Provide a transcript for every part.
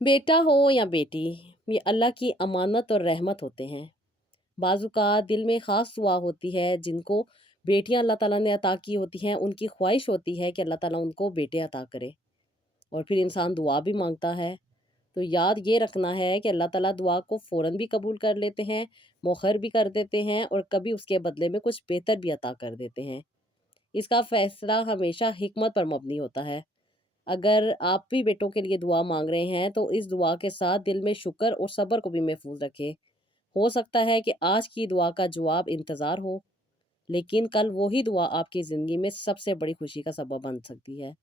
बेटा हो या बेटी, ये अल्लाह की अमानत और रहमत होते हैं। बाज़ दिल में ख़ास दुआ होती है जिनको बेटियां अल्लाह ताला ने अता की होती हैं, उनकी ख्वाहिश होती है कि अल्लाह ताला उनको बेटे अता करे। और फिर इंसान दुआ भी मांगता है। तो याद ये रखना है कि अल्लाह ताला दुआ को फ़ौरन भी कबूल कर लेते हैं, मौखर भी कर देते हैं और कभी उसके बदले में कुछ बेहतर भी अता कर देते हैं। इसका फ़ैसला हमेशा हिकमत पर मबनी होता है। अगर आप भी बेटों के लिए दुआ मांग रहे हैं तो इस दुआ के साथ दिल में शुक्र और सब्र को भी महफूज रखें। हो सकता है कि आज की दुआ का जवाब इंतज़ार हो, लेकिन कल वही दुआ आपकी ज़िंदगी में सबसे बड़ी खुशी का सबब बन सकती है।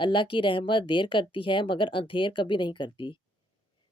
अल्लाह की रहमत देर करती है मगर अंधेर कभी नहीं करती।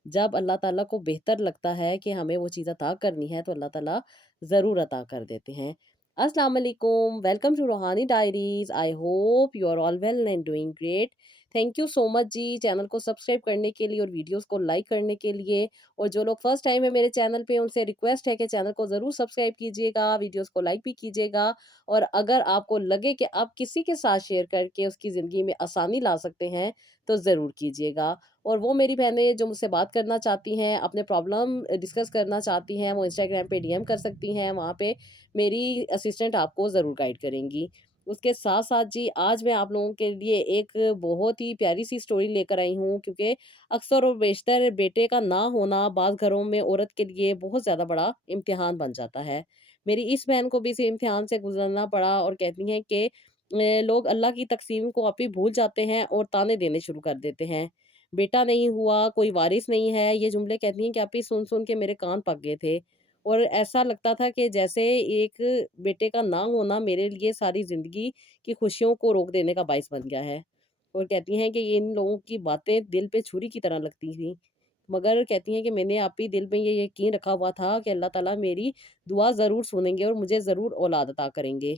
जब अल्लाह ताला को बेहतर लगता है कि हमें वो चीज़ अता करनी है तो अल्लाह ताला ज़रूर अता कर देते हैं। अस्सलाम वालेकुम, welcome to Roohani Diaries. I hope you are all well and doing great. Thank you so much जी चैनल को सब्सक्राइब करने के लिए और वीडियोस को लाइक करने के लिए। और जो लोग फर्स्ट टाइम है मेरे चैनल पे उनसे रिक्वेस्ट है कि चैनल को ज़रूर सब्सक्राइब कीजिएगा, वीडियोस को लाइक भी कीजिएगा। और अगर आपको लगे कि आप किसी के साथ शेयर करके उसकी ज़िंदगी में आसानी ला सकते हैं तो ज़रूर कीजिएगा। और वो मेरी बहनें जो मुझसे बात करना चाहती हैं, अपने प्रॉब्लम डिस्कस करना चाहती हैं, वो इंस्टाग्राम पे डीएम कर सकती हैं, वहाँ पे मेरी असिस्टेंट आपको ज़रूर गाइड करेंगी। उसके साथ-साथ जी आज मैं आप लोगों के लिए एक बहुत ही प्यारी-सी स्टोरी लेकर आई हूँ, क्योंकि अक्सर और बेशतर बेटे का ना होना बाज़ घरों में औरत के लिए बहुत ज़्यादा बड़ा इम्तिहान बन जाता है। मेरी इस बहन को भी इस इम्तिहान से गुज़रना पड़ा और कहती हैं कि लोग अल्लाह की तक़सीम को आप ही भूल जाते हैं और ताने देने शुरू कर देते हैं। बेटा नहीं हुआ, कोई वारिस नहीं है, ये जुमले कहती हैं कि आप ही सुन-सुन के मेरे कान पक गए थे। और ऐसा लगता था कि जैसे एक बेटे का ना होना मेरे लिए सारी ज़िंदगी की खुशियों को रोक देने का बाइस बन गया है। और कहती हैं कि ये इन लोगों की बातें दिल पे छुरी की तरह लगती थी। मगर कहती हैं कि मैंने आप ही दिल में ये यकीन रखा हुआ था कि अल्लाह ताला मेरी दुआ ज़रूर सुनेंगे और मुझे ज़रूर औलाद अता करेंगे।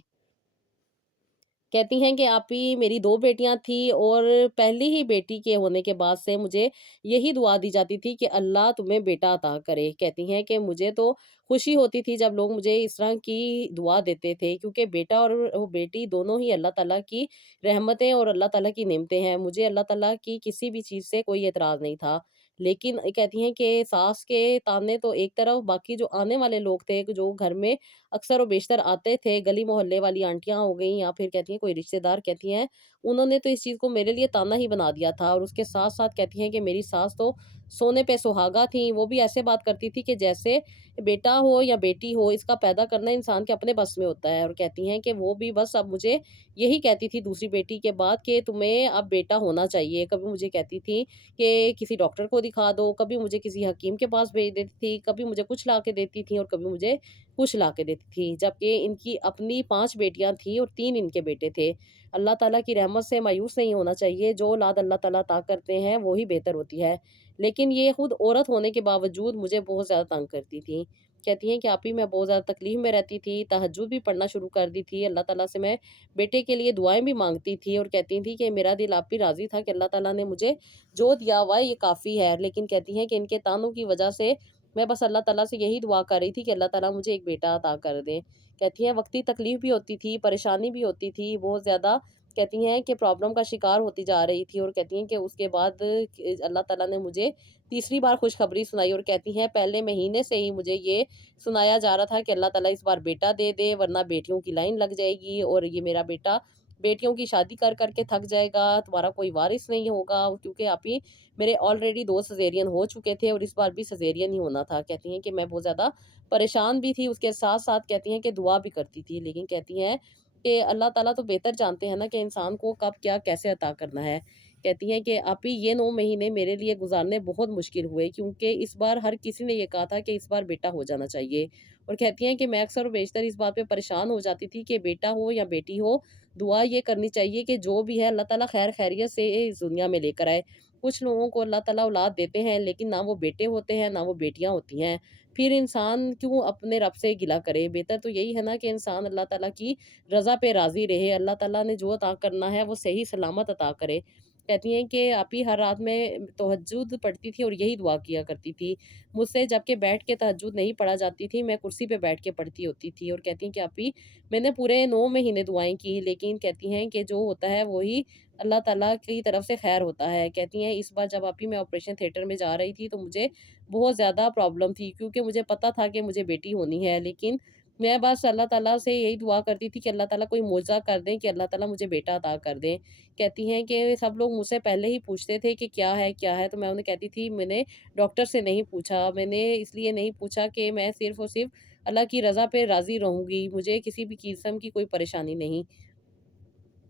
कहती हैं कि आप ही मेरी 2 बेटियाँ थी और पहली ही बेटी के होने के बाद से मुझे यही दुआ दी जाती थी कि अल्लाह तुम्हें बेटा अता करे। कहती हैं कि मुझे तो खुशी होती थी जब लोग मुझे इस तरह की दुआ देते थे, क्योंकि बेटा और वो बेटी दोनों ही अल्लाह ताला की रहमतें और अल्लाह ताला की नेमतें हैं। मुझे अल्लाह ताला की किसी भी चीज़ से कोई एतराज़ नहीं था। लेकिन कहती हैं कि सास के ताने तो एक तरफ, बाकी जो आने वाले लोग थे, जो घर में अक्सर और बेशतर आते थे, गली मोहल्ले वाली आंटियाँ हो गईं या फिर कहती हैं कोई रिश्तेदार, कहती हैं उन्होंने तो इस चीज़ को मेरे लिए ताना ही बना दिया था। और उसके साथ-साथ कहती हैं कि मेरी सास तो सोने पे सुहागा थीं, वो भी ऐसे बात करती थी कि जैसे बेटा हो या बेटी हो, इसका पैदा करना इंसान के अपने बस में होता है। और कहती हैं कि वो भी बस अब मुझे यही कहती थी दूसरी बेटी के बाद कि तुम्हें अब बेटा होना चाहिए। कभी मुझे कहती थी कि किसी डॉक्टर को दिखा दो, कभी मुझे किसी हकीम के पास भेज देती थी, कभी मुझे कुछ ला के देती थी और कभी मुझे कुछ ला के देती थी। जबकि इनकी अपनी 5 बेटियाँ थीं और 3 इनके बेटे थे। अल्लाह ताला की रहमत से मायूस नहीं होना चाहिए, जो औलाद अल्लाह ताला अता करते हैं वो ही बेहतर होती है। लेकिन ये खुद औरत होने के बावजूद मुझे बहुत ज़्यादा तंग करती थीं। कहती हैं कि आप ही मैं बहुत ज़्यादा तकलीफ़ में रहती थी, तहज्जुद भी पढ़ना शुरू कर दी थी, अल्लाह ताला से मैं बेटे के लिए दुआएँ भी माँगती थी और कहती थी कि मेरा दिल आप ही राज़ी था कि अल्लाह ताला ने मुझे जो दिया हुआ है ये काफ़ी है। लेकिन कहती हैं कि इनके तानों की वज़ह से मैं बस अल्लाह ताला से यही दुआ कर रही थी कि अल्लाह ताला मुझे एक बेटा अता कर दें। कहती हैं वक़्ती तकलीफ़ भी होती थी, परेशानी भी होती थी, बहुत ज़्यादा कहती हैं कि प्रॉब्लम का शिकार होती जा रही थी। और कहती हैं कि उसके बाद अल्लाह ताला ने मुझे तीसरी बार खुशखबरी सुनाई और कहती हैं पहले महीने से ही मुझे ये सुनाया जा रहा था कि अल्लाह ताला इस बार बेटा दे दे, वरना बेटियों की लाइन लग जाएगी और ये मेरा बेटा बेटियों की शादी कर कर के थक जाएगा, तुम्हारा कोई वारिस नहीं होगा। क्योंकि आप ही मेरे ऑलरेडी 2 सिज़ेरियन हो चुके थे और इस बार भी सिज़ेरियन ही होना था। कहती हैं कि मैं बहुत ज़्यादा परेशान भी थी, उसके साथ-साथ कहती हैं कि दुआ भी करती थी। लेकिन कहती हैं कि अल्लाह ताला तो बेहतर जानते हैं ना कि इंसान को कब क्या कैसे अता करना है। कहती हैं कि आप ही ये 9 महीने मेरे लिए गुज़ारने बहुत मुश्किल हुए, क्योंकि इस बार हर किसी ने ये कहा था कि इस बार बेटा हो जाना चाहिए। और कहती हैं कि मैं अक्सर और बेशतर इस बात पे परेशान हो जाती थी कि बेटा हो या बेटी हो, दुआ ये करनी चाहिए कि जो भी है अल्लाह ताला खैर खैरियत से इस दुनिया में लेकर आए। कुछ लोगों को अल्लाह ताला औलाद देते हैं लेकिन ना वो बेटे होते हैं, ना वो बेटियाँ होती हैं। फिर इंसान क्यों अपने रब से गिला करे? बेहतर तो यही है ना कि इंसान अल्लाह ताला की रज़ा पे राज़ी रहे, अल्लाह ताला ने जो अता करना है वो सही सलामत अता करे। कहती हैं कि आप ही हर रात में तहज्जुद पढ़ती थी और यही दुआ किया करती थी। मुझसे जबकि बैठ के तहज्जुद नहीं पढ़ा जाती थी, मैं कुर्सी पे बैठ के पढ़ती होती थी और कहती हैं कि आप ही मैंने पूरे 9 महीने दुआएँ की, लेकिन कहती हैं कि जो होता है वही अल्लाह ताला की तरफ से खैर होता है। कहती हैं इस बार जब आप ही मैं ऑपरेशन थिएटर में जा रही थी तो मुझे बहुत ज़्यादा प्रॉब्लम थी, क्योंकि मुझे पता था कि मुझे बेटी होनी है, लेकिन मैं बस अल्लाह ताला से यही दुआ करती थी कि अल्लाह ताला कोई मौज़ा कर दें कि अल्लाह ताला मुझे बेटा अता कर दें। कहती हैं कि सब लोग मुझसे पहले ही पूछते थे कि क्या है, क्या है? तो मैं उन्हें कहती थी मैंने डॉक्टर से नहीं पूछा, मैंने इसलिए नहीं पूछा कि मैं सिर्फ़ और सिर्फ़ अल्लाह की रज़ा पे राज़ी रहूँगी, मुझे किसी भी किस्म की कोई परेशानी नहीं।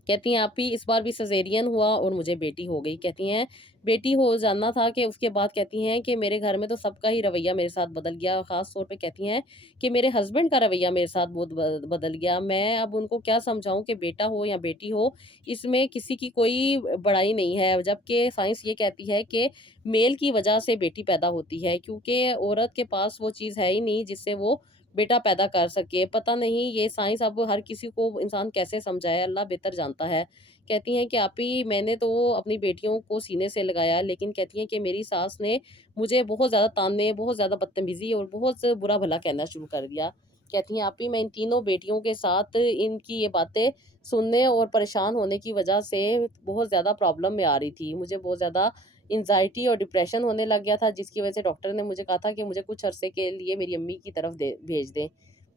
कहती हैं आप ही इस बार भी सिज़ेरियन हुआ और मुझे बेटी हो गई। कहती हैं बेटी हो जाना था कि उसके बाद कहती हैं कि मेरे घर में तो सबका ही रवैया मेरे साथ बदल गया। ख़ास तौर पे कहती हैं कि मेरे हस्बैंड का रवैया मेरे साथ बहुत बदल गया। मैं अब उनको क्या समझाऊँ कि बेटा हो या बेटी हो, इसमें किसी की कोई बड़ाई नहीं है। जबकि साइंस ये कहती है कि मेल की वज़ह से बेटी पैदा होती है, क्योंकि औरत के पास वो चीज़ है ही नहीं जिससे वो बेटा पैदा कर सके। पता नहीं ये साइंस अब हर किसी को इंसान कैसे समझाए, अल्लाह बेहतर जानता है। कहती हैं कि आप ही मैंने तो अपनी बेटियों को सीने से लगाया, लेकिन कहती हैं कि मेरी सास ने मुझे बहुत ज़्यादा ताने, बहुत ज़्यादा बदतमीज़ी और बहुत बुरा-भला कहना शुरू कर दिया। कहती हैं आप ही मैं इन तीनों बेटियों के साथ इनकी ये बातें सुनने और परेशान होने की वजह से बहुत ज़्यादा प्रॉब्लम में आ रही थी। मुझे बहुत ज़्यादा एंग्ज़ायटी और डिप्रेशन होने लग गया था, जिसकी वजह से डॉक्टर ने मुझे कहा था कि मुझे कुछ अरसे के लिए मेरी अम्मी की तरफ दे भेज दें।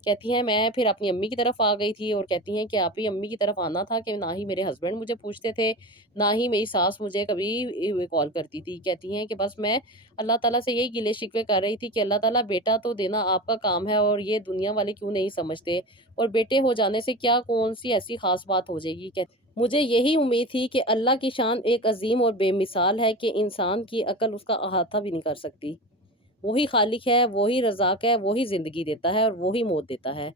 कहती हैं मैं फिर अपनी अम्मी की तरफ आ गई थी और कहती हैं कि आप ही अम्मी की तरफ आना था कि ना ही मेरे हस्बैंड मुझे पूछते थे, ना ही मेरी सास मुझे कभी कॉल करती थी। कहती हैं कि बस मैं अल्लाह ताला से यही गिले-शिकवे कर रही थी कि अल्लाह ताला बेटा तो देना आपका काम है और ये दुनिया वाले क्यों नहीं समझते, और बेटे हो जाने से क्या कौन-सी ऐसी ख़ास बात हो जाएगी। मुझे यही उम्मीद थी कि अल्लाह की शान एक अज़ीम और बेमिसाल है कि इंसान की अक़ल उसका अहाता भी नहीं कर सकती। वही ख़ालिक है, वही रज़ाक़ है, वही ज़िंदगी देता है और वही मौत देता है।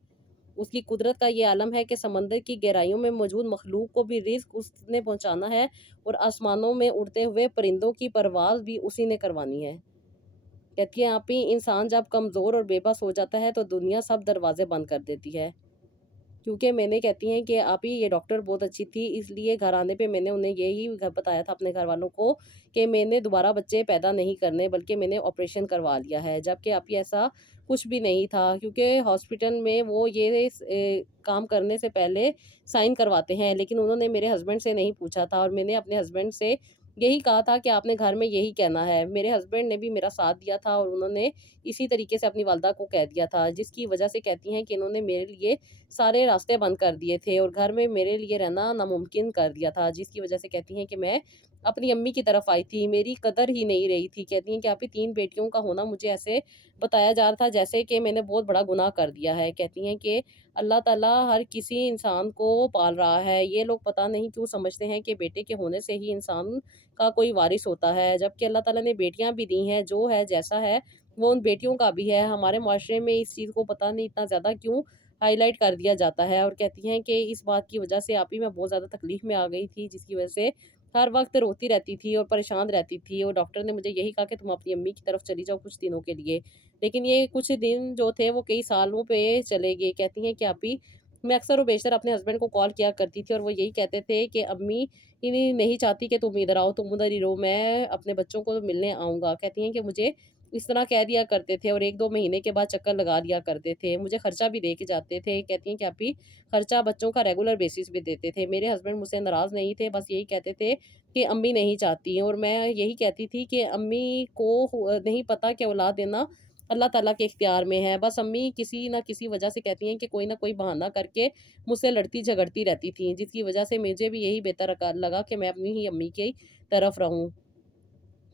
उसकी कुदरत का ये आलम है कि समंदर की गहराइयों में मौजूद मख़लूक़ को भी रिज़्क़ उसने पहुँचाना है और आसमानों में उड़ते हुए परिंदों की परवाज़ भी उसी ने करवानी है। कहती हैं आप ही इंसान जब कमज़ोर और बेबस हो जाता है तो दुनिया सब दरवाज़े बंद कर देती है। क्योंकि मैंने कहती हैं कि आप ही ये डॉक्टर बहुत अच्छी थी, इसलिए घर आने पे मैंने उन्हें यही बताया था अपने घरवालों को कि मैंने दोबारा बच्चे पैदा नहीं करने, बल्कि मैंने ऑपरेशन करवा लिया है। जबकि आप ही ऐसा कुछ भी नहीं था, क्योंकि हॉस्पिटल में वो ये काम करने से पहले साइन करवाते हैं, लेकिन उन्होंने मेरे हस्बैंड से नहीं पूछा था और मैंने अपने हस्बैंड से यही कहा था कि आपने घर में यही कहना है। मेरे हस्बैंड ने भी मेरा साथ दिया था और उन्होंने इसी तरीके से अपनी वालदा को कह दिया था, जिसकी वजह से कहती हैं कि इन्होंने मेरे लिए सारे रास्ते बंद कर दिए थे और घर में मेरे लिए रहना नामुमकिन कर दिया था, जिसकी वजह से कहती हैं कि मैं अपनी अम्मी की तरफ आई थी, मेरी कदर ही नहीं रही थी। कहती हैं कि आप ही 3 बेटियों का होना मुझे ऐसे बताया जा रहा था जैसे कि मैंने बहुत बड़ा गुनाह कर दिया है। कहती हैं कि अल्लाह ताला हर किसी इंसान को पाल रहा है, ये लोग पता नहीं क्यों समझते हैं कि बेटे के होने से ही इंसान का कोई वारिस होता है, जबकि अल्लाह ताला ने बेटियाँ भी दी हैं, जो है जैसा है वो उन बेटियों का भी है। हमारे मुआशरे में इस चीज़ को पता नहीं इतना ज़्यादा क्यों हाइलाइट कर दिया जाता है, और कहती हैं कि इस बात की वजह से आप ही मैं बहुत ज़्यादा तकलीफ़ में आ गई थी, जिसकी वजह से हर वक़्त रोती रहती थी और परेशान रहती थी, और डॉक्टर ने मुझे यही कहा कि तुम अपनी अम्मी की तरफ चली जाओ कुछ दिनों के लिए। लेकिन ये कुछ दिन जो थे वो कई सालों पे चले गए। कहती हैं कि आप ही मैं अक्सर और बेशतर अपने हस्बैंड को कॉल किया करती थी और वो यही कहते थे कि अम्मी इन्हीं नहीं चाहती कि तुम इधर आओ, तुम उधर ही रहो, मैं अपने बच्चों को मिलने आऊँगा। कहती हैं कि मुझे इस तरह कह दिया करते थे और 1-2 महीने के बाद चक्कर लगा लिया करते थे। मुझे खर्चा भी दे के जाते थे। कहती हैं कि आप ही खर्चा बच्चों का रेगुलर बेसिस पे देते थे। मेरे हस्बैंड मुझसे नाराज़ नहीं थे, बस यही कहते थे कि अम्मी नहीं चाहती हैं, और मैं यही कहती थी कि अम्मी को नहीं पता कि औलाद देना अल्लाह ताला के इख्तियार में है। बस अम्मी किसी न किसी वजह से कहती हैं कि कोई न कोई बहाना करके मुझसे लड़ती-झगड़ती रहती थीं, जिसकी वजह से मुझे भी यही बेहतर लगा कि मैं अपनी ही अम्मी की तरफ रहूँ।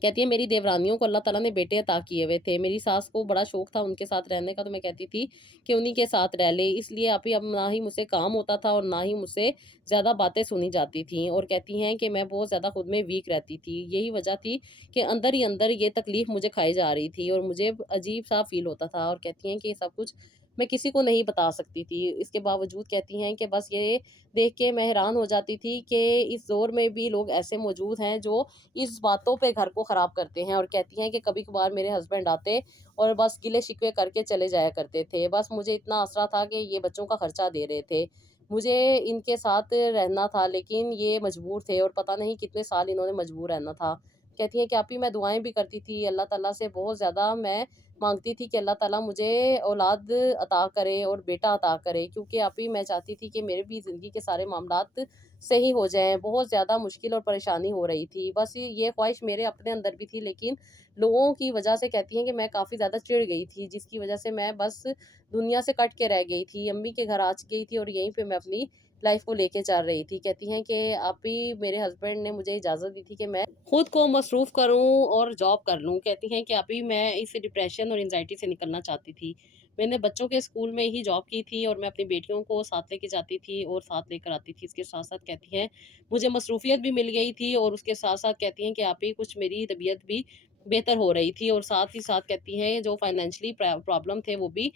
कहती है मेरी देवरानियों को अल्लाह ताला ने बेटे अता किए हुए थे। मेरी सास को बड़ा शौक था उनके साथ रहने का, तो मैं कहती थी कि उन्हीं के साथ रह ले। इसलिए आप ही अब ना ही मुझसे काम होता था और ना ही मुझसे ज़्यादा बातें सुनी जाती थीं, और कहती हैं कि मैं बहुत ज़्यादा खुद में वीक रहती थी। यही वजह थी कि अंदर ही अंदर ये तकलीफ़ मुझे खाई जा रही थी और मुझे अजीब-सा फ़ील होता था, और कहती हैं कि ये सब कुछ मैं किसी को नहीं बता सकती थी। इसके बावजूद कहती हैं कि बस ये देख के मैं हैरान हो जाती थी कि इस दौर में भी लोग ऐसे मौजूद हैं जो इस बातों पे घर को ख़राब करते हैं, और कहती हैं कि कभी-कभार मेरे हस्बैंड आते और बस गिले-शिकवे करके चले जाया करते थे। बस मुझे इतना आसरा था कि ये बच्चों का खर्चा दे रहे थे। مجھے ان کے ساتھ رہنا تھا، لیکن یہ مجبور تھے اور پتہ نہیں کتنے سال انہوں نے مجبور رہنا تھا۔ کہتی ہیں کہ آپی میں دعائیں بھی کرتی تھی اللہ تعالیٰ سے، بہت زیادہ میں مانگتی تھی کہ اللہ تعالیٰ مجھے اولاد عطا کرے اور بیٹا عطا کرے، کیونکہ آپی میں چاہتی تھی کہ میرے بھی زندگی کے سارے معاملات صحیح ہو جائیں۔ بہت زیادہ مشکل اور پریشانی ہو رہی تھی، بس یہ خواہش میرے اپنے اندر بھی تھی، لیکن لوگوں کی وجہ سے کہتی ہیں کہ میں کافی زیادہ چڑ گئی تھی، جس کی وجہ سے میں بس دنیا سے کٹ کے رہ گئی تھی، امی کے گھر آ گئی تھی اور یہیں پہ میں اپنی لائف کو لے کے چل رہی تھی۔ کہتی ہیں کہ آپی میرے ہسبینڈ نے مجھے اجازت دی تھی کہ میں خود کو مصروف کروں اور جاب کر لوں۔ کہتی ہیں کہ آپی میں اس ڈپریشن اور انزائٹی سے نکلنا چاہتی تھی۔ میں نے بچوں کے اسکول میں ہی جاب کی تھی اور میں اپنی بیٹیوں کو ساتھ لے کے جاتی تھی اور ساتھ لے کر آتی تھی۔ اس کے ساتھ ساتھ کہتی ہیں مجھے مصروفیت بھی مل گئی تھی اور اس کے ساتھ ساتھ کہتی ہیں کہ آپی کچھ میری طبیعت بھی بہتر ہو رہی تھی، اور ساتھ ہی ساتھ کہتی ہیں جو فائنینشلی پرابلم تھے وہ بھی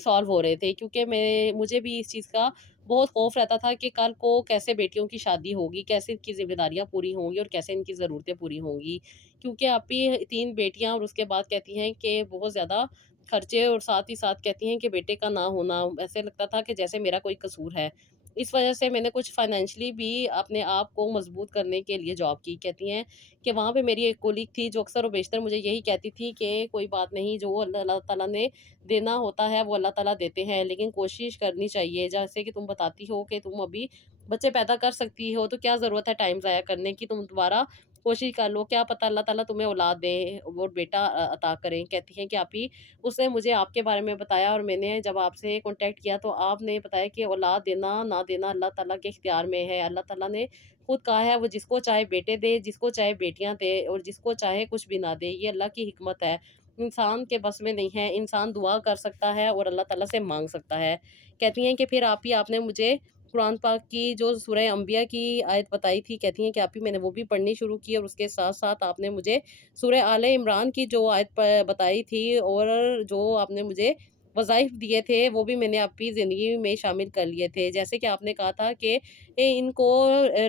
سالو ہو رہے تھے، کیونکہ مجھے بھی اس چیز کا بہت خوف رہتا تھا کہ کل کو کیسے بیٹیوں کی شادی ہوگی، کیسے ان کی ذمہ داریاں پوری ہوں گی اور کیسے ان کی ضرورتیں پوری ہوں گی، کیونکہ آپی 3 بیٹیاں اور اس کے بعد کہتی ہیں کہ بہت زیادہ خرچے، اور ساتھ ہی ساتھ کہتی ہیں کہ بیٹے کا نہ ہونا ایسے لگتا تھا کہ جیسے میرا کوئی قصور ہے۔ اس وجہ سے میں نے کچھ فائنینشلی بھی اپنے آپ کو مضبوط کرنے کے لیے جاب کی۔ کہتی ہیں کہ وہاں پہ میری ایک کولیگ تھی جو اکثر و بیشتر مجھے یہی کہتی تھی کہ کوئی بات نہیں، جو اللہ تعالیٰ نے دینا ہوتا ہے وہ اللہ تعالیٰ دیتے ہیں، لیکن کوشش کرنی چاہیے، جیسے کہ تم بتاتی ہو کہ تم ابھی بچے پیدا کر سکتی ہو تو کیا ضرورت ہے ٹائم ضائع کرنے کی، تم دوبارہ کوشش کر لو، کیا پتہ اللہ تعالیٰ تمہیں اولاد دے اور بیٹا عطا کریں۔ کہتی ہیں کہ آپی اس نے مجھے آپ کے بارے میں بتایا، اور میں نے جب آپ سے کانٹیکٹ کیا تو آپ نے بتایا کہ اولاد دینا نہ دینا اللہ تعالیٰ کے اختیار میں ہے۔ اللہ تعالیٰ نے خود کہا ہے وہ جس کو چاہے بیٹے دے، جس کو چاہے بیٹیاں دے، اور جس کو چاہے کچھ بھی نہ دے، یہ اللہ کی حکمت ہے، انسان کے بس میں نہیں ہے۔ انسان دعا کر سکتا ہے اور اللہ تعالیٰ سے مانگ سکتا ہے۔ کہتی ہیں کہ پھر آپ نے مجھے قرآن پاک کی جو سورہ انبیاء کی آیت بتائی تھی، کہتی ہیں کہ آپی میں نے وہ بھی پڑھنی شروع کی، اور اس کے ساتھ ساتھ آپ نے مجھے سورہ آل عمران کی جو آیت بتائی تھی اور جو آپ نے مجھے وظائف دیے تھے وہ بھی میں نے اپنی زندگی میں شامل کر لیے تھے۔ جیسے کہ آپ نے کہا تھا کہ ان کو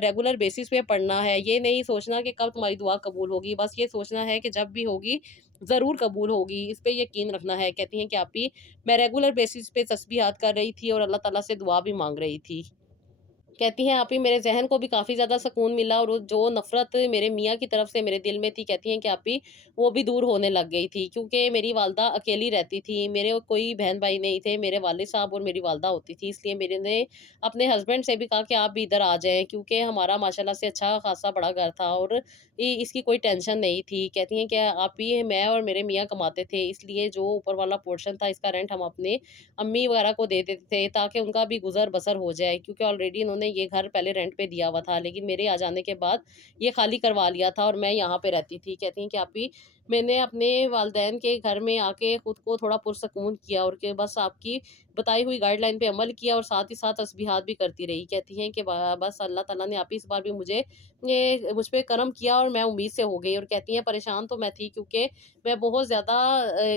ریگولر بیسس پہ پڑھنا ہے، یہ نہیں سوچنا کہ کب تمہاری دعا قبول ہوگی، بس یہ سوچنا ہے کہ جب بھی ہوگی ضرور قبول ہوگی، اس پہ یقین رکھنا ہے۔ کہتی ہیں کہ آپی میں ریگولر بیسس پہ تسبیحات کر رہی تھی اور اللہ تعالیٰ سے دعا بھی مانگ رہی تھی۔ کہتی ہیں آپی میرے ذہن کو بھی کافی زیادہ سکون ملا، اور جو نفرت میرے میاں کی طرف سے میرے دل میں تھی، کہتی ہیں کہ آپی وہ بھی دور ہونے لگ گئی تھی، کیونکہ میری والدہ اکیلی رہتی تھی، میرے کوئی بہن بھائی نہیں تھے، میرے والد صاحب اور میری والدہ ہوتی تھی، اس لیے میرے نے اپنے ہسبینڈ سے بھی کہا کہ آپ بھی ادھر آ جائیں، کیونکہ ہمارا ماشاءاللہ سے اچھا خاصا بڑا گھر تھا اور اس کی کوئی ٹینشن نہیں تھی۔ کہتی ہیں کہ آپی میں اور میرے میاں کماتے تھے، اس لیے جو اوپر والا پورشن تھا اس کا رینٹ ہم اپنے امی وغیرہ کو دے دیتے تھے تاکہ ان کا بھی گزر بسر ہو جائے، کیونکہ آلریڈی انہوں نے یہ گھر پہلے رینٹ پہ دیا ہوا تھا، لیکن میرے آ جانے کے بعد یہ خالی کروا لیا تھا اور میں یہاں پہ رہتی تھی۔ کہتی ہیں کہ آپی میں نے اپنے والدین کے گھر میں آ کے خود کو تھوڑا پرسکون کیا، اور کہ بس آپ کی بتائی ہوئی گائیڈ لائن پہ عمل کیا اور ساتھ ہی ساتھ تسبیحات بھی کرتی رہی۔ کہتی ہیں کہ بس اللہ تعالیٰ نے آپ اس بار بھی مجھ پہ کرم کیا اور میں امید سے ہو گئی، اور کہتی ہیں پریشان تو میں تھی کیونکہ میں بہت زیادہ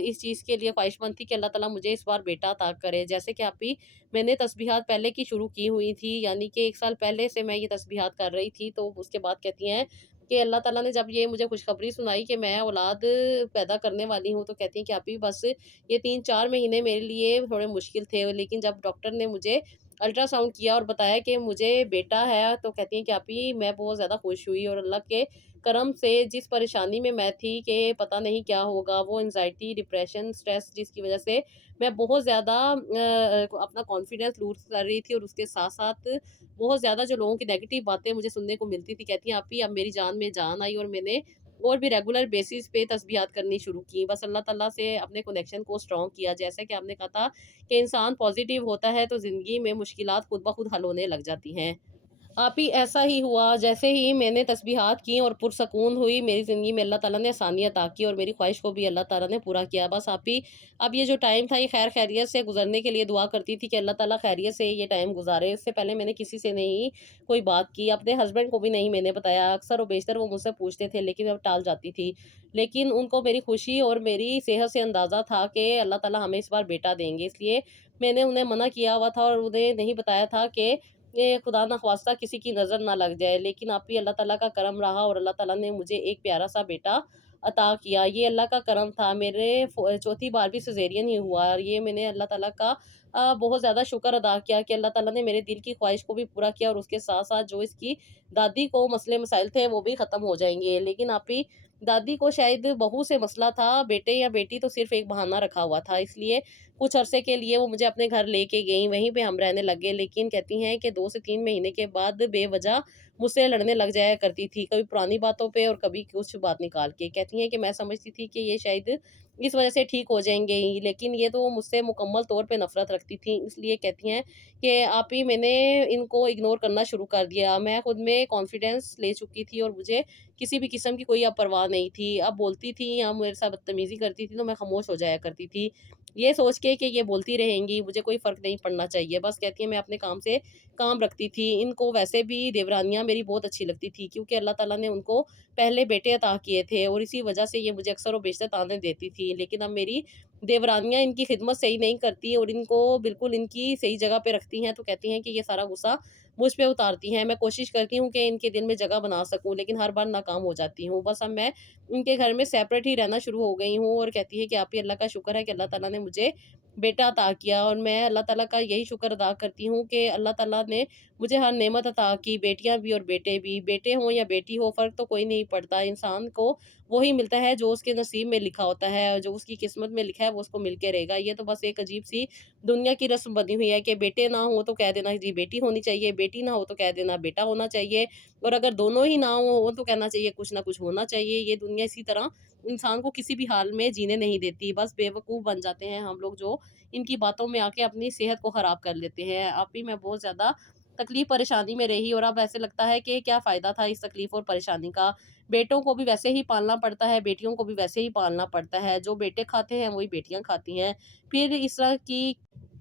اس چیز کے لیے خواہش مند تھی کہ اللہ تعالیٰ مجھے اس بار بیٹا عطا کرے۔ جیسے کہ آپی میں نے تسبیحات پہلے کی شروع کی ہوئی تھی، یعنی کہ 1 سال پہلے سے میں یہ تسبیحات کر رہی تھی، تو اس کے بعد کہتی ہیں کہ اللہ تعالیٰ نے جب یہ مجھے خوشخبری سنائی کہ میں اولاد پیدا کرنے والی ہوں، تو کہتی ہیں کہ آپی بس یہ 3-4 مہینے میرے لیے تھوڑے مشکل تھے، لیکن جب ڈاکٹر نے مجھے الٹرا ساؤنڈ کیا اور بتایا کہ مجھے بیٹا ہے، تو کہتی ہیں کہ آپی میں بہت زیادہ خوش ہوئی، اور اللہ کے کرم سے جس پریشانی میں تھی کہ پتہ نہیں کیا ہوگا، وہ انزائٹی، ڈپریشن، سٹریس جس کی وجہ سے میں بہت زیادہ اپنا کانفیڈنس لوز کر رہی تھی، اور اس کے ساتھ ساتھ بہت زیادہ جو لوگوں کی نیگیٹو باتیں مجھے سننے کو ملتی تھی، کہتی ہیں آپی اب میری جان میں جان آئی اور میں نے اور بھی ریگولر بیسس پہ تسبیحات کرنی شروع کی، بس اللہ تعالیٰ سے اپنے کنیکشن کو اسٹرانگ کیا۔ جیسا کہ آپ نے کہا تھا کہ انسان پازیٹیو ہوتا ہے تو زندگی میں مشکلات خود بخود حل ہونے لگ جاتی ہیں۔ آپی ایسا ہی ہوا، جیسے ہی میں نے تسبیحات کی اور پرسکون ہوئی، میری زندگی میں اللہ تعالیٰ نے آسانی عطا کی اور میری خواہش کو بھی اللہ تعالیٰ نے پورا کیا۔ بس آپی اب یہ جو ٹائم تھا یہ خیر خیریت سے گزرنے کے لیے دعا کرتی تھی کہ اللہ تعالیٰ خیریت سے یہ ٹائم گزارے۔ اس سے پہلے میں نے کسی سے نہیں کوئی بات کی، اپنے ہسبینڈ کو بھی نہیں میں نے بتایا، اکثر و بیشتر وہ مجھ سے پوچھتے تھے لیکن اب ٹال جاتی تھی، لیکن ان کو میری خوشی اور میری صحت سے اندازہ تھا کہ اللہ تعالیٰ ہمیں اس بار بیٹا دیں گے، اس لیے میں نے انہیں منع کیا ہوا تھا اور انہیں نہیں بتایا تھا کہ یہ خدا نخواستہ کسی کی نظر نہ لگ جائے، لیکن آپی اللہ تعالیٰ کا کرم رہا اور اللہ تعالیٰ نے مجھے ایک پیارا سا بیٹا عطا کیا، یہ اللہ کا کرم تھا۔ میرے چوتھی بار بھی سیزیرین ہی ہوا، اور یہ میں نے اللہ تعالیٰ کا بہت زیادہ شکر ادا کیا کہ اللہ تعالیٰ نے میرے دل کی خواہش کو بھی پورا کیا، اور اس کے ساتھ ساتھ جو اس کی دادی کو مسئلے مسائل تھے وہ بھی ختم ہو جائیں گے۔ لیکن آپ ہی دادی کو شاید بہو سے مسئلہ تھا، بیٹے یا بیٹی تو صرف ایک بہانہ رکھا ہوا تھا، اس لیے کچھ عرصے کے لیے وہ مجھے اپنے گھر لے کے گئیں، وہیں پہ ہم رہنے لگے۔ لیکن کہتی ہیں کہ 2 سے 3 مہینے کے بعد بے وجہ مجھ سے لڑنے لگ جایا کرتی تھی، کبھی پرانی باتوں پہ اور کبھی کچھ بات نکال کے۔ کہتی ہیں کہ میں سمجھتی تھی کہ یہ شاید اس وجہ سے ٹھیک ہو جائیں گے ہی، لیکن یہ تو مجھ سے مکمل طور پہ نفرت رکھتی تھیں۔ اس لیے کہتی ہیں کہ آپ ہی میں نے ان کو اگنور کرنا شروع کر دیا۔ میں خود میں کانفیڈینس لے چکی تھی اور مجھے کسی بھی قسم کی کوئی اب پرواہ نہیں تھی۔ اب بولتی تھی یا میرے ساتھ بدتمیزی کرتی تھی تو میں خاموش ہو جایا کرتی تھی، یہ سوچ کے کہ یہ بولتی رہیں گی، مجھے کوئی فرق نہیں پڑنا چاہیے بس۔ کہتی ہیں میں اپنے کام سے کام رکھتی تھی۔ ان کو ویسے بھی دیورانیاں میری بہت اچھی لگتی تھی، کیونکہ اللہ تعالیٰ نے ان کو پہلے بیٹے عطا کیے تھے، اور اسی وجہ سے یہ مجھے اکثر و بیشتر تانے دیتی تھی۔ لیکن اب میری دیورانیاں ان کی خدمت صحیح نہیں کرتی اور ان کو بالکل ان کی صحیح جگہ پہ رکھتی ہیں، تو کہتی ہیں کہ یہ سارا غصہ مجھ پہ اتارتی ہیں۔ میں کوشش کرتی ہوں کہ ان کے دل میں جگہ بنا سکوں، لیکن ہر بار ناکام ہو جاتی ہوں۔ بس اب میں ان کے گھر میں سیپریٹ ہی رہنا شروع ہو گئی ہوں، اور کہتی ہے کہ آپ ہی اللہ کا شکر ہے کہ اللہ تعالیٰ نے مجھے بیٹا عطا کیا، اور میں اللہ تعالیٰ کا یہی شکر ادا کرتی ہوں کہ اللہ تعالیٰ نے مجھے ہر نعمت عطا کی، بیٹیاں بھی اور بیٹے بھی۔ بیٹے ہوں یا بیٹی ہو فرق تو کوئی نہیں پڑتا، انسان کو وہی ملتا ہے جو اس کے نصیب میں لکھا ہوتا ہے، اور جو اس کی قسمت میں لکھا ہے وہ اس کو مل کے رہے گا۔ یہ تو بس ایک عجیب سی دنیا کی رسم بنی ہوئی ہے کہ بیٹے نہ ہوں تو کہہ دینا جی بیٹی ہونی چاہیے، بیٹی نہ ہو تو کہہ دینا بیٹا ہونا چاہیے، اور اگر دونوں ہی نہ ہوں تو کہنا چاہیے کچھ نہ کچھ ہونا چاہیے۔ یہ دنیا اسی طرح انسان کو کسی بھی حال میں جینے نہیں دیتی، بس بے وقوف بن جاتے ہیں ہم لوگ جو ان کی باتوں میں آ کے اپنی صحت کو خراب کر لیتے ہیں۔ اب بھی میں بہت زیادہ تکلیف پریشانی میں رہی، اور اب ایسے لگتا ہے کہ کیا فائدہ تھا اس تکلیف اور پریشانی کا۔ بیٹوں کو بھی ویسے ہی پالنا پڑتا ہے، بیٹیوں کو بھی ویسے ہی پالنا پڑتا ہے، جو بیٹے کھاتے ہیں وہی بیٹیاں کھاتی ہیں۔ پھر اس طرح کی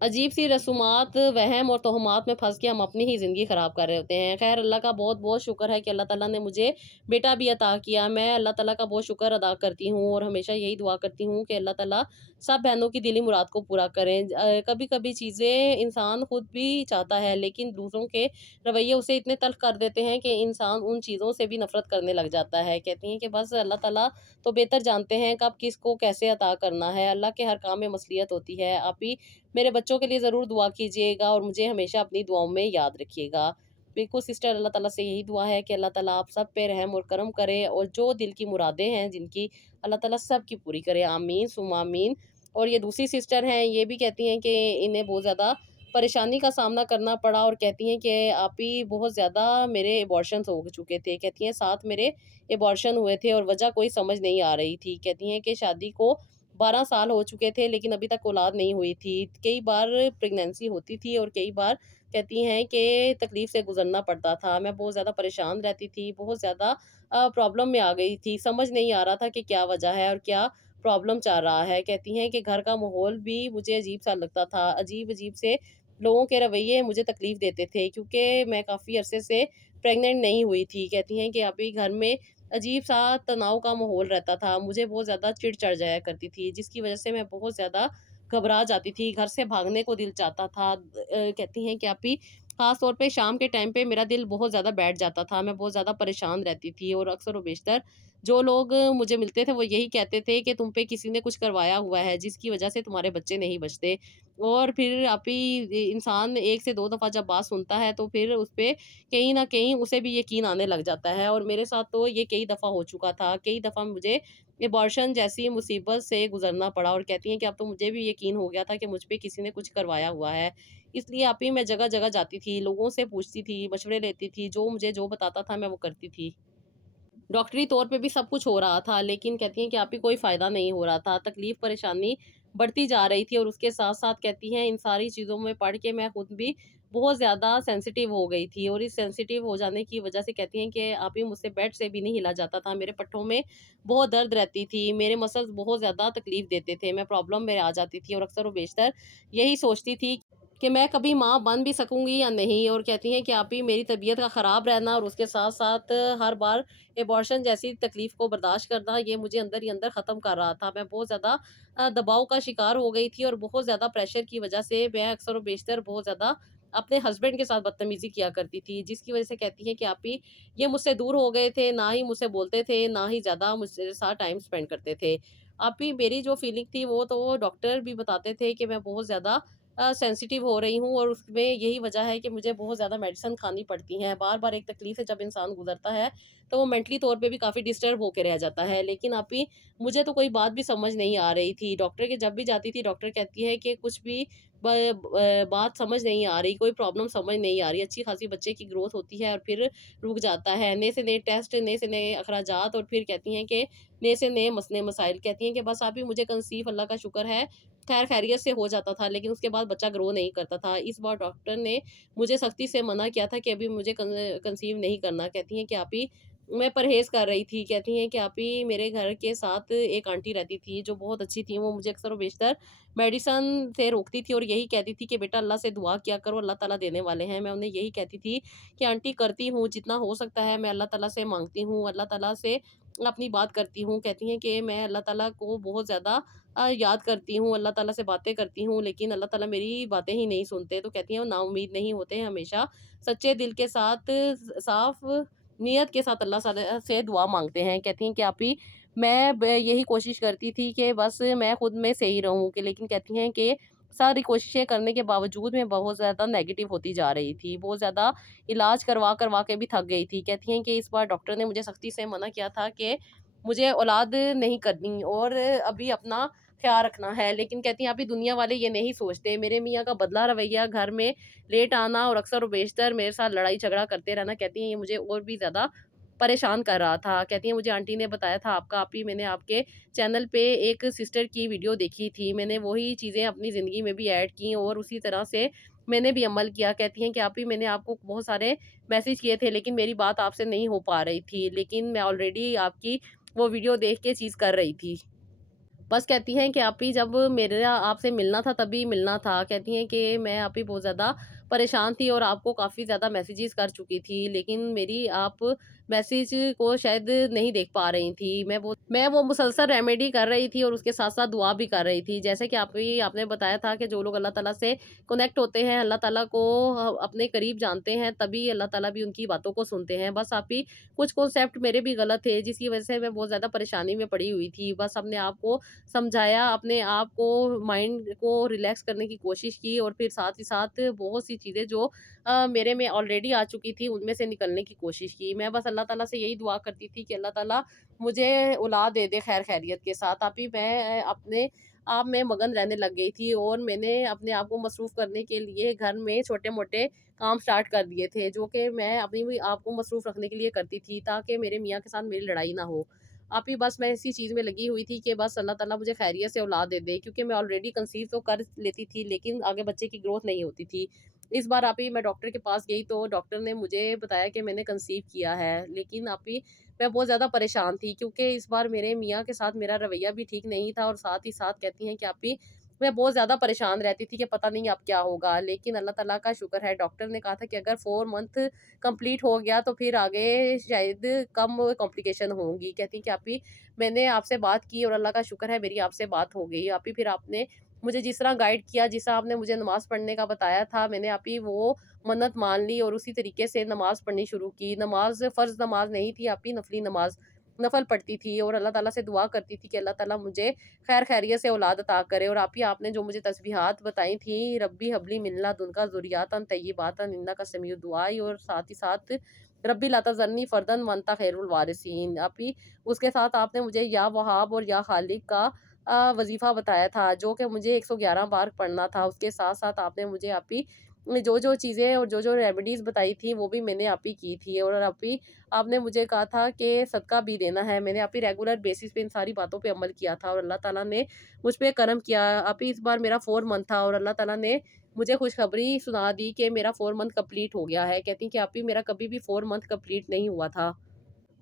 عجیب سی رسومات، وہم اور توہمات میں پھنس کے ہم اپنی ہی زندگی خراب کر رہے ہوتے ہیں۔ خیر اللہ کا بہت بہت شکر ہے کہ اللہ تعالیٰ نے مجھے بیٹا بھی عطا کیا۔ میں اللہ تعالیٰ کا بہت شکر ادا کرتی ہوں، اور ہمیشہ یہی دعا کرتی ہوں کہ اللہ تعالیٰ سب بہنوں کی دلی مراد کو پورا کریں۔ کبھی کبھی چیزیں انسان خود بھی چاہتا ہے، لیکن دوسروں کے رویے اسے اتنے تلخ کر دیتے ہیں کہ انسان ان چیزوں سے بھی نفرت کرنے لگ جاتا ہے۔ کہتی ہیں کہ بس اللہ تعالیٰ تو بہتر جانتے ہیں کب کس کو کیسے عطا کرنا ہے، اللہ کے ہر کام میں مصلحت ہوتی ہے۔ آپ ہی میرے بچوں کے لیے ضرور دعا کیجیے گا، اور مجھے ہمیشہ اپنی دعاؤں میں یاد رکھیے گا۔ بالکل سسٹر، اللہ تعالیٰ سے یہی دعا ہے کہ اللہ تعالیٰ آپ سب پہ رحم اور کرم کرے، اور جو دل کی مرادیں ہیں جن کی، اللہ تعالیٰ سب کی پوری کرے، آمین ثم آمین۔ اور یہ دوسری سسٹر ہیں، یہ بھی کہتی ہیں کہ انہیں بہت زیادہ پریشانی کا سامنا کرنا پڑا، اور کہتی ہیں کہ آپ ہی بہت زیادہ میرے ایبارشنز ہو چکے تھے۔ کہتی ہیں 7 میرے ایبارشن ہوئے تھے، اور وجہ کوئی سمجھ نہیں آ رہی تھی۔ کہتی ہیں کہ شادی کو 12 سال ہو چکے تھے لیکن ابھی تک اولاد نہیں ہوئی تھی۔ کئی بار پریگنینسی ہوتی تھی، اور کئی بار کہتی ہیں کہ تکلیف سے گزرنا پڑتا تھا۔ میں بہت زیادہ پریشان رہتی تھی، بہت زیادہ پرابلم میں آ گئی تھی، سمجھ نہیں آ رہا تھا کہ کیا وجہ ہے اور کیا پرابلم چل رہا ہے۔ کہتی ہیں کہ گھر کا ماحول بھی مجھے عجیب سا لگتا تھا، عجیب عجیب سے لوگوں کے رویے مجھے تکلیف دیتے تھے، کیونکہ میں کافی عرصے سے پریگننٹ نہیں ہوئی تھی۔ کہتی ہیں کہ ابھی گھر میں عجیب سا تناؤ کا ماحول رہتا تھا، مجھے بہت زیادہ چڑ چڑھ جایا کرتی تھی، جس کی وجہ سے میں بہت زیادہ گھبرا جاتی تھی، گھر سے بھاگنے کو دل چاہتا تھا۔ کہتی ہیں کہ آپ ہی خاص طور پہ شام کے ٹائم پہ میرا دل بہت زیادہ بیٹھ جاتا تھا، میں بہت زیادہ پریشان رہتی تھی، اور اکثر و بیشتر جو لوگ مجھے ملتے تھے وہ یہی کہتے تھے کہ تم پہ کسی نے کچھ کروایا ہوا ہے جس کی وجہ سے تمہارے بچے نہیں بچتے۔ اور پھر آپ ہی انسان 1 سے 2 دفعہ جب بات سنتا ہے تو پھر اس پہ کہیں نہ کہیں اسے بھی یقین آنے لگ جاتا ہے، اور میرے ساتھ تو یہ کئی دفعہ ہو چکا تھا، کئی دفعہ مجھے ایبارشن جیسی مصیبت سے گزرنا پڑا، اور کہتی ہیں کہ اب تو مجھے بھی یقین ہو گیا تھا کہ مجھ پہ کسی نے کچھ کروایا ہوا ہے۔ اس لیے آپ ہی میں جگہ جگہ جاتی تھی، لوگوں سے پوچھتی تھی، مشورے لیتی تھی، جو مجھے جو بتاتا تھا میں وہ کرتی تھی۔ ڈاکٹری طور پہ بھی سب کچھ ہو رہا تھا، لیکن کہتی ہیں کہ آپ ہی کوئی فائدہ نہیں ہو رہا تھا، تکلیف پریشانی بڑھتی جا رہی تھی، اور اس کے ساتھ ساتھ کہتی ہیں ان ساری چیزوں میں پڑھ کے میں خود بھی بہت زیادہ سینسیٹیو ہو گئی تھی، اور اس سینسیٹیو ہو جانے کی وجہ سے کہتی ہیں کہ آپ ہی مجھ سے بیڈ سے بھی نہیں ہلا جاتا تھا، میرے پٹھوں میں بہت درد رہتی تھی، میرے مسلز بہت زیادہ تکلیف دیتے تھے، میں پرابلم میں آ جاتی تھی، اور اکثر و بیشتر یہی سوچتی تھی کہ میں کبھی ماں بن بھی سکوں گی یا نہیں۔ اور کہتی ہیں کہ آپ ہی میری طبیعت کا خراب رہنا اور اس کے ساتھ ساتھ ہر بار ایبارشن جیسی تکلیف کو برداشت کرنا، یہ مجھے اندر ہی اندر ختم کر رہا تھا۔ میں بہت زیادہ دباؤ کا شکار ہو گئی تھی، اور بہت زیادہ پریشر کی وجہ سے میں اکثر و بیشتر بہت زیادہ अपने हस्बैंड के साथ बदतमीज़ी किया करती थी, जिसकी वज़ह से कहती हैं कि आप ही ये मुझसे दूर हो गए थे, ना ही मुझसे बोलते थे, ना ही ज़्यादा मुझसे साथ टाइम स्पेंड करते थे। आप ही मेरी जो फ़ीलिंग थी वो तो डॉक्टर भी बताते थे कि मैं बहुत ज़्यादा सेंसिटिव हो रही हूँ और उसमें यही वजह है कि मुझे बहुत ज़्यादा मेडिसिन खानी पड़ती हैं। बार-बार एक तकलीफ़ से जब इंसान गुज़रता है, तो वो मेंटली तौर पे भी काफ़ी डिस्टर्ब होके रह जाता है। लेकिन आप ही मुझे तो कोई बात भी समझ नहीं आ रही थी। डॉक्टर के जब भी जाती थी, डॉक्टर कहती है कि कुछ भी बात समझ नहीं आ रही, कोई प्रॉब्लम समझ नहीं आ रही। अच्छी-खासी बच्चे की ग्रोथ होती है और फिर रुक जाता है। नए से नए टेस्ट, नए से नए अखराजात और फिर कहती हैं कि नए से नए मसले मसाइल। कहती हैं कि बस आप ही मुझे कंसीव अल्लाह का शुक्र है खैर खैरियत से हो जाता था, लेकिन उसके बाद बच्चा ग्रो नहीं करता था। इस बार डॉक्टर ने मुझे सख्ती से मना किया था कि अभी मुझे कंसीव नहीं करना। कहती हैं कि आप ही मैं परहेज़ कर रही थी। कहती हैं कि आप ही मेरे घर के साथ एक आंटी रहती थी जो बहुत अच्छी थी। वो मुझे अक्सर व बेशतर मेडिसिन से रोकती थी और यही कहती थी कि बेटा अल्लाह से दुआ किया करो, अल्लाह ताला देने वाले हैं। मैं उन्हें यही कहती थी कि आंटी करती हूँ, जितना हो सकता है मैं अल्लाह ताला से माँगती हूँ, अल्लाह ताला से अपनी बात करती हूँ। कहती हैं कि मैं अल्लाह ताला को बहुत ज़्यादा याद करती हूँ, अल्लाह ताला से बातें करती हूँ, लेकिन अल्लाह ताला मेरी बातें ही नहीं सुनते। तो कहती हैं वो नाउम्मीद नहीं होते हैं, हमेशा सच्चे दिल के साथ साफ़ नियत के साथ अल्लाह से दुआ माँगते हैं। कहती हैं कि आप ही मैं यही कोशिश करती थी कि बस मैं खुद में सही रहूँ कि लेकिन कहती हैं कि सारी कोशिशें करने के बावजूद मैं बहुत ज़्यादा नेगेटिव होती जा रही थी। बहुत ज़्यादा इलाज करवा करवा के भी थक गई थी। कहती हैं कि इस बार डॉक्टर ने मुझे सख्ती से मना किया था कि मुझे औलाद नहीं करनी और अभी अपना ख़्याल रखना है। लेकिन कहती हैं अभी दुनिया वाले ये नहीं सोचते। मेरे मियाँ का बदला रवैया, घर में लेट आना और अक्सर व बेशतर मेरे साथ लड़ाई झगड़ा करते रहना, कहती हैं ये मुझे और भी ज़्यादा परेशान कर रहा था। कहती हैं मुझे आंटी ने बताया था आपका आप ही मैंने आपके चैनल पे एक सिस्टर की वीडियो देखी थी। मैंने वही चीज़ें अपनी ज़िंदगी में भी ऐड की और उसी तरह से मैंने भी अमल किया। कहती हैं कि आप ही मैंने आपको बहुत सारे मैसेज किए थे लेकिन मेरी बात आपसे नहीं हो पा रही थी। लेकिन मैं ऑलरेडी आपकी वो वीडियो देख के चीज़ कर रही थी। बस कहती हैं कि आप ही जब मेरा आपसे मिलना था तभी मिलना था। कहती हैं कि मैं आप ही बहुत ज़्यादा परेशान थी और आपको काफ़ी ज़्यादा मैसेजेस कर चुकी थी, लेकिन मेरी आप मैसेज को शायद नहीं देख पा रही थी। मैं वो मुसलसल रेमेडी कर रही थी और उसके साथ-साथ दुआ भी कर रही थी। जैसे कि आपने बताया था कि जो लोग अल्लाह ताला से कनेक्ट होते हैं, अल्लाह ताला को अपने करीब जानते हैं, तभी अल्लाह ताला भी उनकी बातों को सुनते हैं। बस आप ही कुछ कॉन्सेप्ट मेरे भी गलत थे, जिसकी वज़ह से मैं बहुत ज़्यादा परेशानी में पड़ी हुई थी। बस अपने आप को समझाया, अपने आप को माइंड को रिलैक्स करने की कोशिश की और फिर साथ ही साथ बहुत सी चीज़ें जो मेरे में ऑलरेडी आ चुकी थी, उनमें से निकलने की कोशिश की। मैं बस अल्लाह ताला से यही दुआ करती थी कि अल्लाह ताला मुझे औलाद दे दे खैर खैरियत के साथ। अभी मैं अपने आप में मगन रहने लग गई थी और मैंने अपने आप को मसरूफ़ करने के लिए घर में छोटे-मोटे काम स्टार्ट कर दिए थे, जो कि मैं अपनी भी आप को मसरूफ़ रखने के लिए करती थी, ताकि मेरे मियाँ के साथ मेरी लड़ाई ना हो। आप ही बस मैं इसी चीज़ में लगी हुई थी कि बस अल्लाह ताला मुझे खैरियत से औलाद दे दे, क्योंकि मैं ऑलरेडी कंसीव तो कर लेती थी, लेकिन आगे बच्चे की ग्रोथ नहीं होती थी। इस बार आप ही मैं डॉक्टर के पास गई तो डॉक्टर ने मुझे बताया कि मैंने कंसीव किया है, लेकिन आप ही मैं बहुत ज़्यादा परेशान थी, क्योंकि इस बार मेरे मियाँ के साथ मेरा रवैया भी ठीक नहीं था और साथ ही साथ कहती हैं कि आप ही मैं बहुत ज़्यादा परेशान रहती थी कि पता नहीं अब क्या होगा। लेकिन अल्लाह ताला का शुक्र है, डॉक्टर ने कहा था कि अगर 4 मंथ कंप्लीट हो गया तो फिर आगे शायद कम कॉम्प्लिकेशन होंगी। कहती कि आप ही मैंने आपसे बात की और अल्लाह का शुक्र है मेरी आपसे बात हो गई। आप ही फिर आपने मुझे जिस तरह गाइड किया, जिस तरह आपने मुझे नमाज़ पढ़ने का बताया था, मैंने आप ही वो मन्नत मान ली और उसी तरीके से नमाज़ पढ़नी शुरू की। नमाज़ फ़र्ज़ नमाज़ नहीं थी, आप ही नफली नमाज़ नफ़ल पढ़ती थी और अल्लाह ताला से दुआ करती थी कि अल्लाह ताला मुझे खैर खैरियत से औलाद अता करे। और आप ही आपने जो मुझे तस्बीहात बताई थी, रब्बी हबली मिन लदुनका ज़ुर्रियतन तय्यिबतन इन्नका समीउद दुआई, और साथ ही साथ रब्बी ला तज़रनी फ़र्दन व अंता खैरुल वारिसीन। आप ही उसके साथ आपने मुझे या वहाब और या खालिक का वज़ीफ़ा बताया था, जो कि मुझे 111 बार पढ़ना था। उसके साथ-साथ आपने मुझे आप ही जो-जो चीज़ें और जो-जो रेमेडीज़ बताई थी, वो भी मैंने आप ही की थी। और आप ही आपने मुझे कहा था कि सदका भी देना है। मैंने आप ही रेगुलर बेसिस पे इन सारी बातों पे अमल किया था और अल्लाह ताला ने मुझ पे करम किया। आप ही इस बार मेरा 4 मंथ था और अल्लाह ताला ने मुझे खुशखबरी सुना दी कि मेरा 4 मंथ कंप्लीट हो गया है। कहती हैं कि आप ही मेरा कभी भी 4 मंथ कंप्लीट नहीं हुआ था।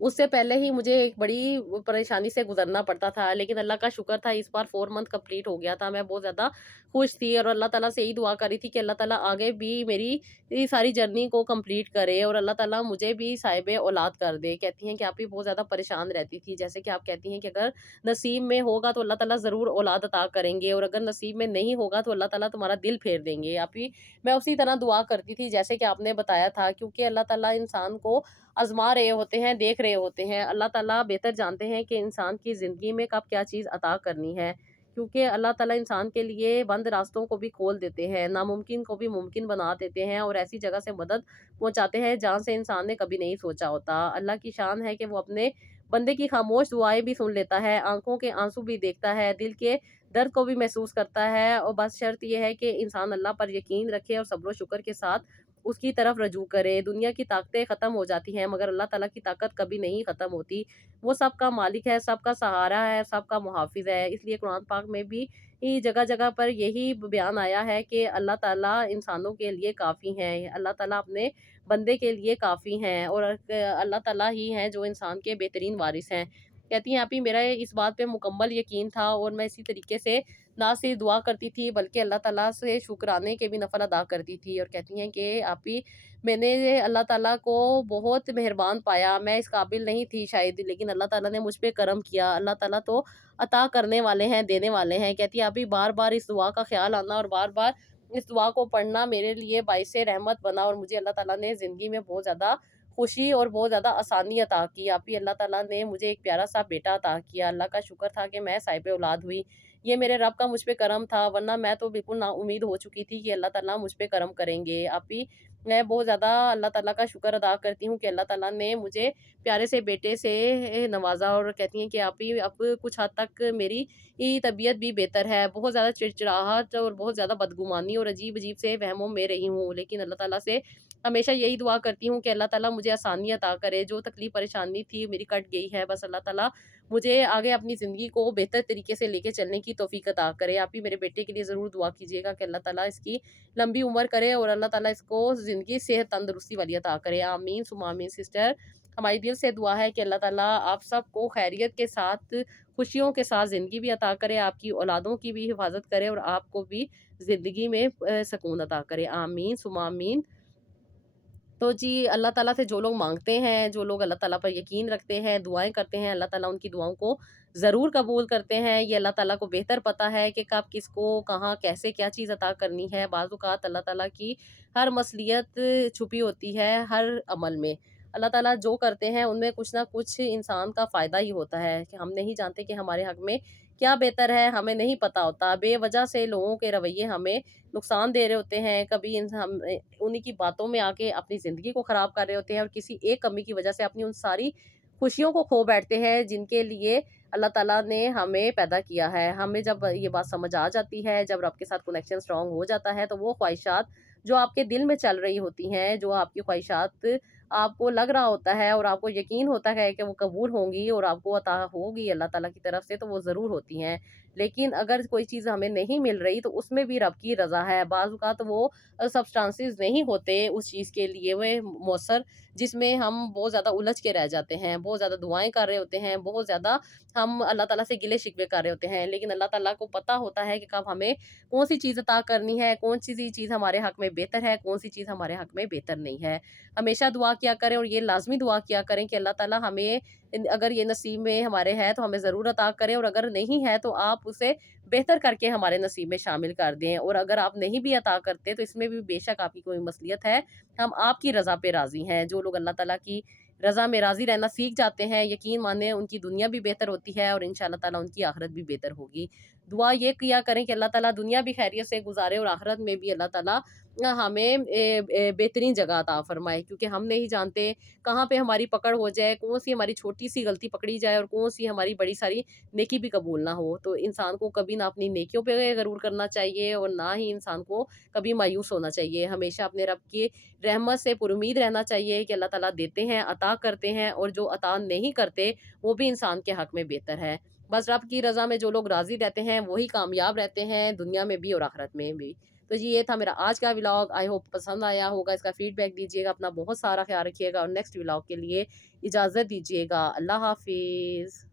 उससे पहले ही मुझे एक बड़ी परेशानी से गुज़रना पड़ता था, लेकिन अल्लाह का शुक्र था इस बार 4 मंथ कंप्लीट हो गया था। मैं बहुत ज़्यादा खुश थी और अल्लाह ताला से यही दुआ कर रही थी कि अल्लाह ताला आगे भी मेरी ये सारी जर्नी को कंप्लीट करे और अल्लाह ताला मुझे भी साहिब औलाद कर दे। कहती हैं कि आप भी बहुत ज़्यादा परेशान रहती थी, जैसे कि आप कहती हैं कि अगर नसीब में होगा तो अल्लाह ताला ज़रूर औलाद अता करेंगे और अगर नसीब में नहीं होगा तो अल्लाह ताला तुम्हारा दिल फेर देंगे। आप भी मैं उसी तरह दुआ करती थी जैसे कि आपने बताया था, क्योंकि अल्लाह ताला इंसान को आज़मा रहे होते हैं, देख रहे होते हैं। अल्लाह ताला बेहतर जानते हैं कि इंसान की ज़िंदगी में कब क्या चीज़ अता करनी है, क्योंकि अल्लाह ताला इंसान के लिए बंद रास्तों को भी खोल देते हैं, नामुमकिन को भी मुमकिन बना देते हैं और ऐसी जगह से मदद पहुँचाते हैं जहाँ से इंसान ने कभी नहीं सोचा होता। अल्लाह की शान है कि वो अपने बंदे की खामोश दुआएँ भी सुन लेता है, आँखों के आँसू भी देखता है, दिल के दर्द को भी महसूस करता है और बस शर्त ये है कि इंसान अल्लाह पर यकीन रखे और सब्र व शुक्र के साथ उसकी तरफ रजू करे। दुनिया की ताकतें ख़त्म हो जाती हैं मगर अल्लाह ताला की ताकत कभी नहीं ख़त्म होती। वो सबका मालिक है, सबका सहारा है, सबका मुहाफ़िज़ है। इसलिए कुरान पाक में भी जगह-जगह पर यही बयान आया है कि अल्लाह ताला इंसानों के लिए काफ़ी हैं। अल्लाह ताला अपने बंदे के लिए काफ़ी हैं और अल्लाह ताला ही हैं जो इंसान के बेहतरीन वारिस हैं। कहती हैं, आप ही मेरा इस बात पे मुकम्मल यकीन था और मैं इसी तरीके से ना सिर्फ दुआ करती थी बल्कि अल्लाह ताला से शुक्राने के भी नफ़ल अदा करती थी और कहती हैं कि आप ही मैंने अल्लाह ताला को बहुत मेहरबान पाया, मैं इस काबिल नहीं थी शायद, लेकिन अल्लाह ताला ने मुझ पे करम किया। अल्लाह ताला तो अता करने वाले हैं, देने वाले हैं। कहती है, आप ही बार-बार इस दुआ का ख़्याल आना और बार-बार इस दुआ को पढ़ना मेरे लिए बाइसे रहमत बना और मुझे अल्लाह ताला ने ज़िंदगी में बहुत ज़्यादा खुशी और बहुत ज़्यादा आसानी अता की। आप ही अल्लाह ताला ने मुझे एक प्यारा-सा बेटा अता किया। अल्लाह का शुक्र था कि मैं साहिब औलाद हुई। ये मेरे रब का मुझ पे करम था, वरना मैं तो बिल्कुल नाउम्मीद हो चुकी थी कि अल्लाह ताला मुझ पे करम करेंगे। आप ही मैं बहुत ज़्यादा अल्लाह ताला का शुक्र अदा करती हूँ कि अल्लाह ताला ने मुझे प्यारे से बेटे से नवाज़ा और कहती हैं कि आप ही अब कुछ हद तक मेरी तबीयत भी बेहतर है। बहुत ज़्यादा चिड़चिड़ाहट और बहुत ज़्यादा बदगुमानी और अजीब-अजीब से वहमों में रही हूँ, लेकिन अल्लाह ताला से हमेशा यही दुआ करती हूँ कि अल्लाह ताला मुझे आसानी अता करे, जो तकलीफ़ परेशानी थी मेरी कट गई है। बस अल्लाह ताला मुझे आगे अपनी ज़िंदगी को बेहतर तरीके से लेके चलने की तौफ़ीक अता करे। आप भी मेरे बेटे के लिए ज़रूर दुआ कीजिएगा कि अल्लाह ताला इसकी लंबी उम्र करे और अल्लाह ताला इसको ज़िंदगी सेहत तंदुरुस्ती वाली अता करे। आमीन सुम्मा आमीन। सिस्टर, हमारी दिल से दुआ है कि अल्लाह ताला आप सबको खैरियत के साथ, खुशियों के साथ ज़िंदगी भी अता करे, आपकी औलादों की भी हिफ़ाज़त करे और आपको भी ज़िंदगी में सकून अता करे। आमीन सुम्मा आमीन। तो जी, अल्लाह ताला से जो लोग माँगते हैं, जो लोग अल्लाह ताला पर यकीन रखते हैं, दुआएँ करते हैं, अल्लाह ताला उनकी दुआओं को ज़रूर कबूल करते हैं। ये अल्लाह ताला को बेहतर पता है कि कब किसको, कहाँ, कैसे, क्या चीज़ अता करनी है। बाज़ औक़ात अल्लाह ताला की हर मसलियत छुपी होती है हर अमल में। अल्लाह ताला जो करते हैं उनमें कुछ ना कुछ इंसान का फ़ायदा ही होता है कि हम नहीं जानते कि हमारे हक़ में क्या बेहतर है, हमें नहीं पता होता। बेवजह से लोगों के रवैये हमें नुकसान दे रहे होते हैं, कभी हम उन्हीं की बातों में आके अपनी ज़िंदगी को ख़राब कर रहे होते हैं और किसी एक कमी की वजह से अपनी उन सारी खुशियों को खो बैठते हैं जिनके लिए अल्लाह ताला ने हमें पैदा किया है। हमें जब ये बात समझ आ जाती है, जब रब के साथ कनेक्शन स्ट्रॉन्ग हो जाता है, तो वो ख्वाहिशात जो आपके दिल में चल रही होती हैं, जो आपकी ख्वाहिशात आपको लग रहा होता है और आपको यकीन होता है कि वो कबूल होंगी और आपको अता होगी अल्लाह ताला की तरफ से, तो वो ज़रूर होती हैं। लेकिन अगर कोई चीज़ हमें नहीं मिल रही तो उसमें भी रब की रज़ा है। बाज़ औक़ात वो सब्सटेंसेस नहीं होते उस चीज़ के लिए वे मौसर, जिसमें हम बहुत ज़्यादा उलझ के रह जाते हैं, बहुत ज़्यादा दुआएँ कर रहे होते हैं, बहुत ज़्यादा हम अल्लाह ताला से गिले-शिकवे कर रहे होते हैं। लेकिन अल्लाह ताला को पता होता है कि कब हमें कौन-सी चीज़ अता करनी है, कौन-सी चीज़ हमारे हक़ में बेहतर है, कौन-सी चीज़ हमारे हक़ में बेहतर नहीं है। हमेशा दुआ किया करें और ये लाज़मी दुआ किया करें कि अल्लाह ताला हमें अगर ये नसीब में हमारे है तो हमें ज़रूर अता करें और अगर नहीं है तो आप उसे बेहतर करके हमारे नसीब में शामिल कर दें और अगर आप नहीं भी अता करते तो इसमें भी बेशक आपकी कोई मसलियत है, हम आपकी रज़ा पे राज़ी हैं। जो लोग अल्लाह ताला की रज़ा में राज़ी रहना सीख जाते हैं, यकीन माने उनकी दुनिया भी बेहतर होती है और इंशाअल्लाह ताला उनकी आखिरत भी बेहतर होगी। दुआ ये किया करें कि अल्लाह ताला दुनिया भी खैरियत से गुज़ारे और आखिरत में भी अल्लाह ताला हमें बेहतरीन जगह अता फ़रमाए, क्योंकि हम नहीं जानते कहाँ पे हमारी पकड़ हो जाए, कौन-सी हमारी छोटी-सी गलती पकड़ी जाए और कौन-सी हमारी बड़ी सारी नेकी भी कबूल ना हो। तो इंसान को कभी ना अपनी नेकियों पे गरूर करना चाहिए और ना ही इंसान को कभी मायूस होना चाहिए। हमेशा अपने रब की रहमत से पुरुमीद रहना चाहिए कि अल्लाह ताला देते हैं, अता करते हैं और जो अता नहीं करते, वो भी इंसान के हक़ में बेहतर है। बस रब की रज़ा में जो लोग राज़ी रहते हैं, वही कामयाब रहते हैं, दुनिया में भी और आखिरत में भी। تو جی یہ تھا میرا آج کا ولاگ، آئی ہوپ پسند آیا ہوگا، اس کا فیڈ بیک دیجیے گا، اپنا بہت سارا خیال رکھیے گا، اور نیکسٹ ولاگ کے لیے اجازت دیجیے گا۔ اللہ حافظ۔